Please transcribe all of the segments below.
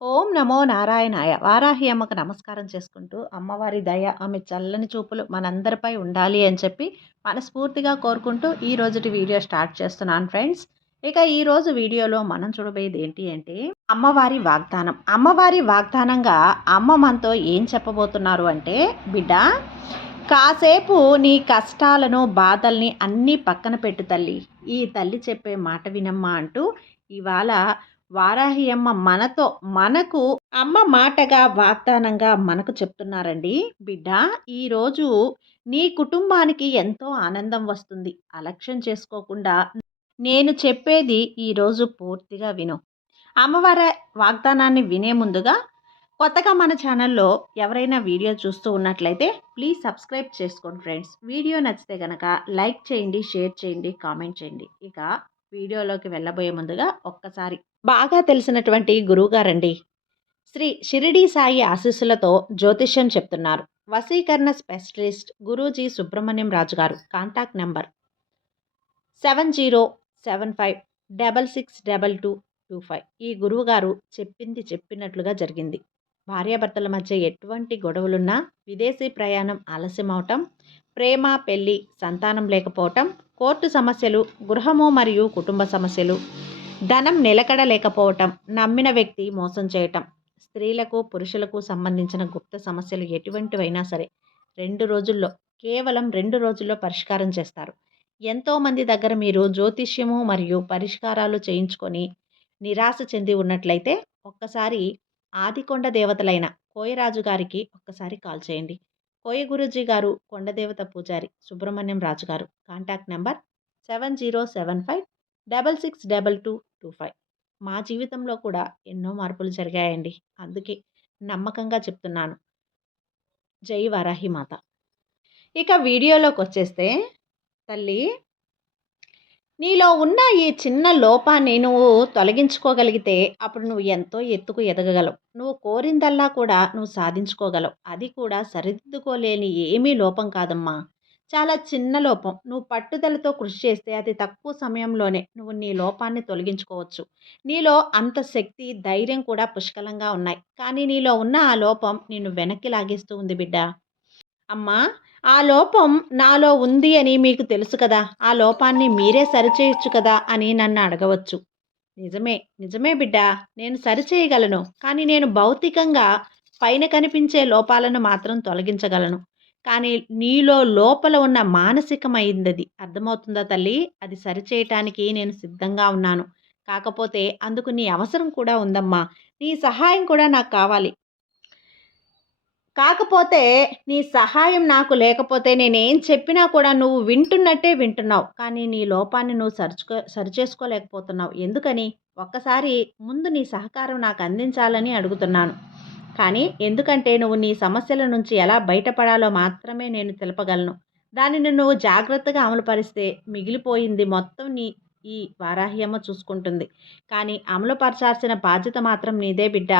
ఓం నమో నారాయణాయ. వారాహి అమ్మకు నమస్కారం చేసుకుంటూ, అమ్మవారి దయ, ఆమె చల్లని చూపులు మనందరిపై ఉండాలి అని చెప్పి మనస్ఫూర్తిగా కోరుకుంటూ ఈ రోజుటి వీడియో స్టార్ట్ చేస్తున్నాను ఫ్రెండ్స్. ఇక ఈరోజు వీడియోలో మనం చూడబోయేది ఏంటి అంటే అమ్మవారి వాగ్దానం. అమ్మవారి వాగ్దానంగా అమ్మ మనతో ఏం చెప్పబోతున్నారు అంటే, బిడ్డ కాసేపు నీ కష్టాలను, బాధల్ని అన్నీ పక్కన పెట్టు తల్లి. ఈ తల్లి చెప్పే మాట వినమ్మా అంటూ ఇవాళ వారాహి అమ్మ మనకు అమ్మ మాటగా వాగ్దానంగా మనకు చెప్తున్నారండి. బిడ్డ, ఈరోజు నీ కుటుంబానికి ఎంతో ఆనందం వస్తుంది. అలక్ష్యం చేసుకోకుండా నేను చెప్పేది ఈరోజు పూర్తిగా విను. అమ్మవారి వాగ్దానాన్ని వినే ముందుగా కొత్తగా మన ఛానల్లో ఎవరైనా వీడియో చూస్తూ ఉన్నట్లయితే ప్లీజ్ సబ్స్క్రైబ్ చేసుకోండి ఫ్రెండ్స్. వీడియో నచ్చితే కనుక లైక్ చేయండి, షేర్ చేయండి, కామెంట్ చేయండి. ఇక వీడియోలోకి వెళ్ళబోయే ముందుగా ఒక్కసారి బాగా తెలిసినటువంటి గురువుగారండి, శ్రీ షిరిడి సాయి ఆశీస్సులతో జ్యోతిష్యం చెప్తున్నారు. వశీకరణ స్పెషలిస్ట్ గురూజీ సుబ్రహ్మణ్యం రాజు గారు. Contact number 7075662225. ఈ గురువుగారు చెప్పింది చెప్పినట్లుగా జరిగింది. భార్యాభర్తల మధ్య ఎటువంటి గొడవలున్నా, విదేశీ ప్రయాణం ఆలస్యం అవటం, ప్రేమ, పెళ్లి, సంతానం లేకపోవటం, కోర్టు సమస్యలు, గృహము మరియు కుటుంబ సమస్యలు, ధనం నిలకడ లేకపోవటం, నమ్మిన వ్యక్తి మోసం చేయటం, స్త్రీలకు పురుషులకు సంబంధించిన గుప్త సమస్యలు ఎటువంటివైనా సరే 2 రోజుల్లో, కేవలం 2 రోజుల్లో పరిష్కారం చేస్తారు. ఎంతోమంది దగ్గర మీరు జ్యోతిష్యము మరియు పరిష్కారాలు చేయించుకొని నిరాశ చెంది ఉన్నట్లయితే ఒక్కసారి ఆదికొండ దేవతలైన కోయరాజు గారికి ఒక్కసారి కాల్ చేయండి. కోయ గురూజీ గారు, కొండదేవత పూజారి సుబ్రహ్మణ్యం రాజు గారు. Contact number 7075662225. మా జీవితంలో కూడా ఎన్నో మార్పులు జరిగాయండి. అందుకే నమ్మకంగా చెప్తున్నాను. జై వారాహి మాత. ఇక వీడియోలోకి వచ్చేస్తే, తల్లి, నీలో ఉన్న ఈ చిన్న లోపాన్ని నువ్వు తొలగించుకోగలిగితే అప్పుడు నువ్వు ఎంతో ఎత్తుకు ఎదగగలవు. నువ్వు కోరిందల్లా కూడా నువ్వు సాధించుకోగలవు. అది కూడా సరిదిద్దుకోలేని ఏమీ లోపం కాదమ్మా. చాలా చిన్న లోపం. నువ్వు పట్టుదలతో కృషి చేస్తే అతి తక్కువ సమయంలోనే నువ్వు నీ లోపాన్ని తొలగించుకోవచ్చు. నీలో అంత శక్తి, ధైర్యం కూడా పుష్కలంగా ఉన్నాయి. కానీ నీలో ఉన్న ఆ లోపం నిన్ను వెనక్కి లాగేస్తూ ఉంది బిడ్డ. అమ్మా, ఆ లోపం నాలో ఉంది అని మీకు తెలుసు కదా, ఆ లోపాన్ని మీరే సరిచేయొచ్చు కదా అని నన్ను అడగవచ్చు. నిజమే, నిజమే బిడ్డ, నేను సరిచేయగలను. కానీ నేను భౌతికంగా పైన కనిపించే లోపాలను మాత్రం తొలగించగలను. కానీ నీలో లోపల ఉన్న మానసికమైందది అర్థమవుతుందా తల్లి? అది సరిచేయటానికి నేను సిద్ధంగా ఉన్నాను. కాకపోతే అందుకు నీ అవసరం కూడా ఉందమ్మా. నీ సహాయం కూడా నాకు కావాలి. కాకపోతే నీ సహాయం నాకు లేకపోతే నేనేం చెప్పినా కూడా నువ్వు వింటున్నట్టే వింటున్నావు. కానీ నీ లోపాన్ని నువ్వు సరిచేసుకోలేకపోతున్నావు. ఎందుకని? ఒక్కసారి ముందు నీ సహకారం నాకు అందించాలని అడుగుతున్నాను. కానీ ఎందుకంటే నువ్వు నీ సమస్యల నుంచి ఎలా బయటపడాలో మాత్రమే నేను తెలపగలను. దానిని నువ్వు జాగ్రత్తగా అమలుపరిస్తే మిగిలిపోయింది మొత్తం ఈ వారాహ్యమ్మ చూసుకుంటుంది. కానీ అమలుపరచాల్సిన బాధ్యత మాత్రం నీదే బిడ్డ.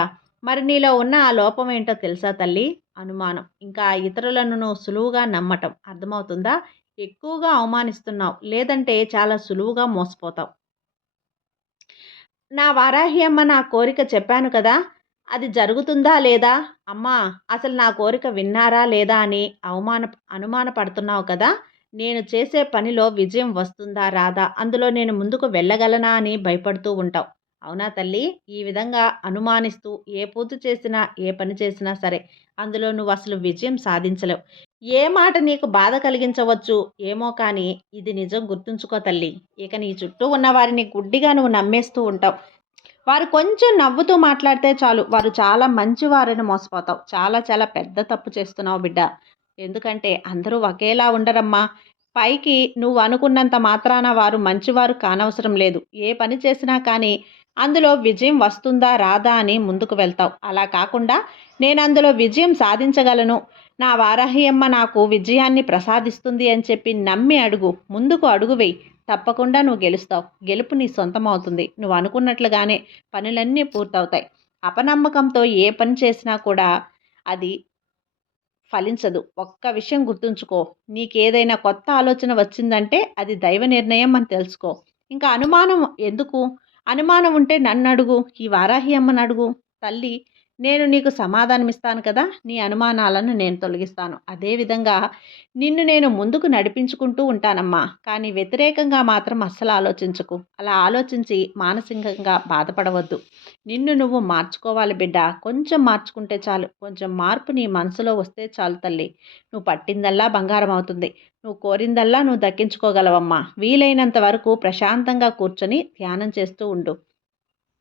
మరి నీలో ఉన్న ఆ లోపం ఏంటో తెలుసా తల్లి? అనుమానం. ఇంకా ఇతరులను నువ్వు సులువుగా నమ్మటం. అర్థమవుతుందా? ఎక్కువగా అవమానిస్తున్నావు, లేదంటే చాలా సులువుగా మోసపోతావు. నా వారాహి అమ్మ నా కోరిక చెప్పాను కదా, అది జరుగుతుందా లేదా? అమ్మా, అసలు నా కోరిక విన్నారా లేదా అని అనుమానపడుతున్నావు కదా. నేను చేసే పనిలో విజయం వస్తుందా రాదా, అందులో నేను ముందుకు వెళ్ళగలనా అని భయపడుతూ ఉంటావు. అవునా తల్లి? ఈ విధంగా అనుమానిస్తూ ఏ పూజ చేసినా, ఏ పని చేసినా సరే అందులో నువ్వు అసలు విజయం సాధించలేవు. ఏ మాట నీకు బాధ కలిగించవచ్చు ఏమో, కానీ ఇది నిజం గుర్తుంచుకో తల్లి. ఇక నీ చుట్టూ ఉన్న వారిని గుడ్డిగా నువ్వు నమ్మేస్తూ ఉంటావు. వారు కొంచెం నవ్వుతూ మాట్లాడితే చాలు, వారు చాలా మంచివారని మోసపోతావు. చాలా చాలా పెద్ద తప్పు చేస్తున్నావు బిడ్డ. ఎందుకంటే అందరూ ఒకేలా ఉండరమ్మా. పైకి నువ్వు అనుకున్నంత మాత్రాన వారు మంచివారు కానవసరం లేదు. ఏ పని చేసినా కానీ అందులో విజయం వస్తుందా రాదా అని ముందుకు వెళ్తావు. అలా కాకుండా నేను అందులో విజయం సాధించగలను, నా వారాహి అమ్మ నాకు విజయాన్ని ప్రసాదిస్తుంది అని చెప్పి నమ్మి అడుగు. ముందుకు అడుగు వేయి. తప్పకుండా నువ్వు గెలుస్తావు. గెలుపు నీ సొంతం అవుతుంది. నువ్వు అనుకున్నట్లుగానే పనులన్నీ పూర్తవుతాయి. అపనమ్మకంతో ఏ పని చేసినా కూడా అది ఫలించదు. ఒక్క విషయం గుర్తుంచుకో, నీకేదైనా కొత్త ఆలోచన వచ్చిందంటే అది దైవ నిర్ణయం అని తెలుసుకో. ఇంకా అనుమానం ఎందుకు? అనుమానం ఉంటే నన్ను అడుగు, ఈ వారాహి అమ్మని అడుగు. తల్లి, నేను నీకు సమాధానమిస్తాను కదా! నీ అనుమానాలను నేను తొలగిస్తాను. అదేవిధంగా నిన్ను నేను ముందుకు నడిపించుకుంటూ ఉంటానమ్మా. కానీ వ్యతిరేకంగా మాత్రం అస్సలు ఆలోచించకు. అలా ఆలోచించి మానసికంగా బాధపడవద్దు. నిన్ను నువ్వు మార్చుకోవాలి బిడ్డ. కొంచెం మార్చుకుంటే చాలు. కొంచెం మార్పు నీ మనసులో వస్తే చాలు తల్లి. నువ్వు పట్టిందల్లా బంగారం అవుతుంది. నువ్వు కోరిందల్లా నువ్వు దక్కించుకోగలవమ్మా. వీలైనంత వరకు ప్రశాంతంగా కూర్చొని ధ్యానం చేస్తూ ఉండు.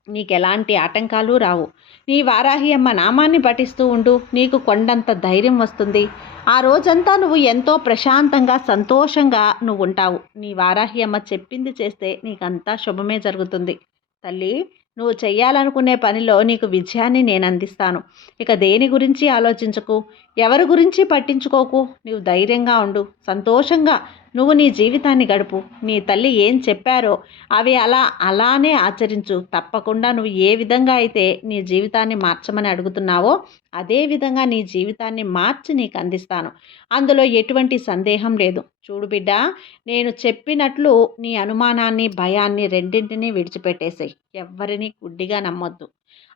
నీకెలాంటి ఆటంకాలు రావు. నీ వారాహి అమ్మ నామాన్ని పఠిస్తూ ఉండు. నీకు కొండంత ధైర్యం వస్తుంది. ఆ రోజంతా నువ్వు ఎంతో ప్రశాంతంగా, సంతోషంగా నువ్వు ఉంటావు. నీ వారాహి అమ్మ చెప్పింది చేస్తే నీకంతా శుభమే జరుగుతుంది. తల్లి, నువ్వు చెయ్యాలనుకునే పనిలో నీకు విజయాన్ని నేను అందిస్తాను. ఇక దేని గురించి ఆలోచించకు. ఎవరి గురించి పట్టించుకోకు. నువ్వు ధైర్యంగా ఉండు. సంతోషంగా నువ్వు నీ జీవితాన్ని గడుపు. నీ తల్లి ఏం చెప్పారో అవి అలానే ఆచరించు. తప్పకుండా నువ్వు ఏ విధంగా అయితే నీ జీవితాన్ని మార్చమని అడుగుతున్నావో అదే విధంగా నీ జీవితాన్ని మార్చి నీకు అందిస్తాను. అందులో ఎటువంటి సందేహం లేదు. చూడు బిడ్డ, నేను చెప్పినట్లు నీ అనుమానాన్ని, భయాన్ని రెండింటినీ విడిచిపెట్టేసేయ్. ఎవ్వరిని గుడ్డిగా నమ్మొద్దు.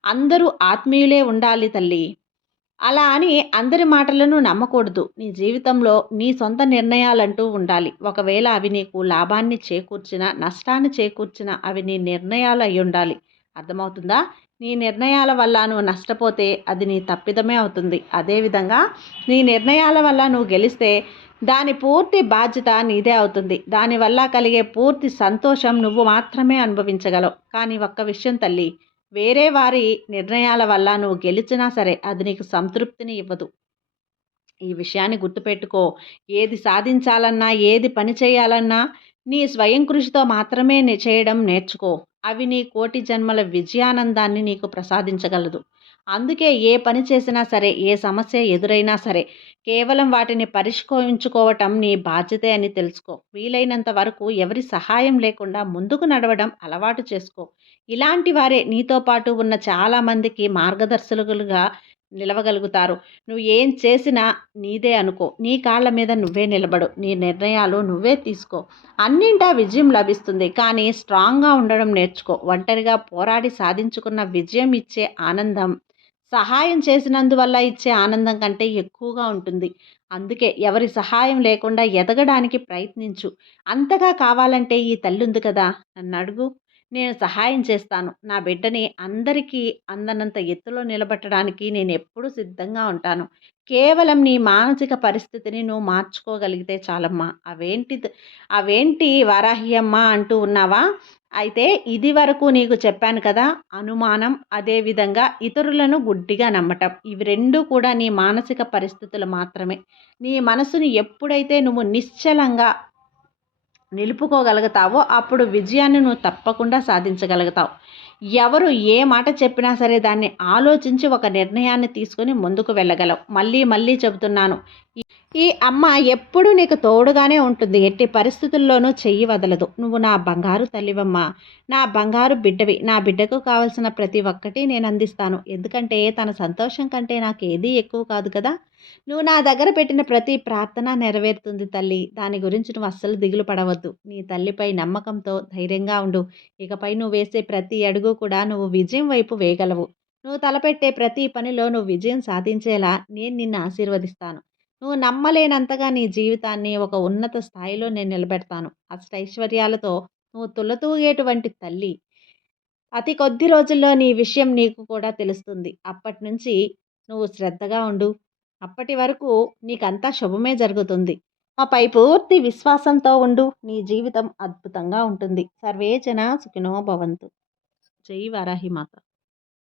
అందరూ ఆత్మీయులే ఉండాలి తల్లి. అలా అని అందరి మాటలను నమ్మకూడదు. నీ జీవితంలో నీ సొంత నిర్ణయాలంటూ ఉండాలి. ఒకవేళ అవి నీకు లాభాన్ని చేకూర్చినా, నష్టాన్ని చేకూర్చినా అవి నీ నిర్ణయాలు అయ్యుండాలి. అర్థమవుతుందా? నీ నిర్ణయాల వల్ల నువ్వు నష్టపోతే అది నీ తప్పిదమే అవుతుంది. అదేవిధంగా నీ నిర్ణయాల వల్ల నువ్వు గెలిస్తే దాని పూర్తి బాధ్యత నీదే అవుతుంది. దానివల్ల కలిగే పూర్తి సంతోషం నువ్వు మాత్రమే అనుభవించగలవు. కానీ ఒక్క విషయం తల్లి, వేరే వారి నిర్ణయాల వల్ల నువ్వు గెలిచినా సరే అది నీకు సంతృప్తిని ఇవ్వదు. ఈ విషయాన్ని గుర్తుపెట్టుకో. ఏది సాధించాలన్నా, ఏది పని చేయాలన్నా నీ స్వయం కృషితో మాత్రమే చేయడం నేర్చుకో. అవి నీ కోటి జన్మల విజయానందాన్ని నీకు ప్రసాదించగలదు. అందుకే ఏ పని చేసినా సరే, ఏ సమస్య ఎదురైనా సరే కేవలం వాటిని పరిష్కరించుకోవటం నీ బాధ్యతే అని తెలుసుకో. వీలైనంత వరకు ఎవరి సహాయం లేకుండా ముందుకు నడవడం అలవాటు చేసుకో. ఇలాంటి వారే నీతో పాటు ఉన్న చాలామందికి మార్గదర్శకులుగా నిలవగలుగుతారు. నువ్వు ఏం చేసినా నీదే అనుకో. నీ కాళ్ళ మీద నువ్వే నిలబడు. నీ నిర్ణయాలు నువ్వే తీసుకో. అన్నింటా విజయం లభిస్తుంది. కానీ స్ట్రాంగ్గా ఉండడం నేర్చుకో. ఒంటరిగా పోరాడి సాధించుకున్న విజయం ఇచ్చే ఆనందం సహాయం చేసినందువల్ల ఇచ్చే ఆనందం కంటే ఎక్కువగా ఉంటుంది. అందుకే ఎవరి సహాయం లేకుండా ఎదగడానికి ప్రయత్నించు. అంతగా కావాలంటే ఈ తల్లి ఉంది కదా, నన్ను అడుగు. నేను సహాయం చేస్తాను. నా బిడ్డని అందరికీ అందనంత ఎత్తులో నిలబెట్టడానికి నేను ఎప్పుడూ సిద్ధంగా ఉంటాను. కేవలం నీ మానసిక పరిస్థితిని నువ్వు మార్చుకోగలిగితే చాలమ్మా. అవేంటి వారాహి అమ్మ అంటూ ఉన్నావా? అయితే ఇది వరకు నీకు చెప్పాను కదా, అనుమానం, అదేవిధంగా ఇతరులను గుడ్డిగా నమ్మటం. ఇవి రెండూ కూడా నీ మానసిక పరిస్థితులు మాత్రమే. నీ మనసుని ఎప్పుడైతే నువ్వు నిశ్చలంగా నిలుపుకోగలుగుతావో అప్పుడు విజయాన్ని నువ్వు తప్పకుండా సాధించగలుగుతావు. ఎవరు ఏ మాట చెప్పినా సరే దాన్ని ఆలోచించి ఒక నిర్ణయాన్ని తీసుకొని ముందుకు వెళ్ళగలవు. మళ్ళీ మళ్ళీ చెబుతున్నాను, ఈ అమ్మ ఎప్పుడూ నీకు తోడుగానే ఉంటుంది. ఎట్టి పరిస్థితుల్లోనూ చెయ్యి వదలదు. నువ్వు నా బంగారు తల్లివమ్మ, నా బంగారు బిడ్డవి. నా బిడ్డకు కావలసిన ప్రతి ఒక్కటి నేను అందిస్తాను. ఎందుకంటే తన సంతోషం కంటే నాకు ఏదీ ఎక్కువ కాదు కదా. నువ్వు నా దగ్గర పెట్టిన ప్రతి ప్రార్థన నెరవేరుతుంది తల్లి. దాని గురించి నువ్వు అస్సలు దిగులు పడవద్దు. నీ తల్లిపై నమ్మకంతో ధైర్యంగా ఉండు. ఇకపై నువ్వు వేసే ప్రతి అడుగు కూడా నువ్వు విజయం వైపు వేయగలవు. నువ్వు తలపెట్టే ప్రతి పనిలో నువ్వు విజయం సాధించేలా నేను నిన్ను ఆశీర్వదిస్తాను. నువ్వు నమ్మలేనంతగా నీ జీవితాన్ని ఒక ఉన్నత స్థాయిలో నేను నిలబెడతాను. అష్టైశ్వర్యాలతో నువ్వు తులతూగేటువంటి తల్లి. అతి కొద్ది రోజుల్లో నీ విషయం నీకు కూడా తెలుస్తుంది. అప్పటి నుంచి నువ్వు శ్రద్ధగా ఉండు. అప్పటి వరకు నీకంతా శుభమే జరుగుతుంది. ఆపై పూర్తి విశ్వాసంతో ఉండు. నీ జీవితం అద్భుతంగా ఉంటుంది. సర్వే జన సుఖినో భవంతు. జై వారాహి మాత.